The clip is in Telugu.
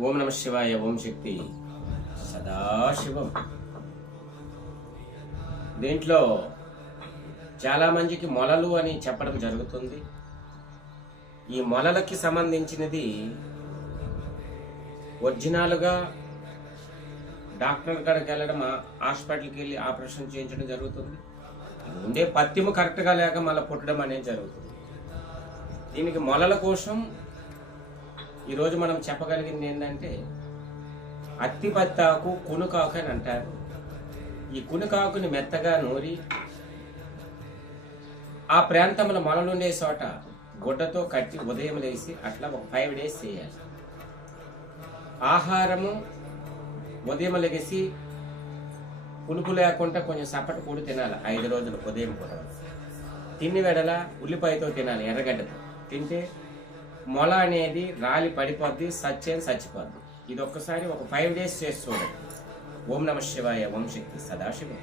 ఓం నమ శివాయ. ఓం శక్తి సదాశివం. దీంట్లో చాలామందికి మొలలు అని చెప్పడం జరుగుతుంది. ఈ మొలలకి సంబంధించినది ఒరిజినల్గా డాక్టర్ కాడికి వెళ్ళడం, హాస్పిటల్కి వెళ్ళి ఆపరేషన్ చేయించడం జరుగుతుంది. ఉండే పత్యము కరెక్ట్గా లేక మళ్ళీ పుట్టడం అనేది జరుగుతుంది. దీనికి మొలల కోసం ఈరోజు మనం చెప్పగలిగింది ఏంటంటే, అత్తిపత్తాకు కునుకాకు అని అంటారు. ఈ కునుకాకుని మెత్తగా నూరి ఆ ప్రాంతంలో మొలలుండే చోట గుడ్డతో కట్టి ఉదయం లేసి అట్లా ఒక 5 days చేయాలి. ఆహారము ఉదయం లెగిసి పులుపు లేకుండా కొంచెం సప్పటి కూడి తినాలి 5 రోజులు. ఉదయం పూట తిన్ని వెడల ఉల్లిపాయతో తినాలి, ఎర్రగడ్డతో తింటే మొల అనేది రాలి పడిపోద్ది, చచ్చిపోద్ది. ఇది ఒక్కసారి ఒక 5 days చేసి చూడండి. ఓం నమ శివాయ. ఓం శక్తి సదాశివం.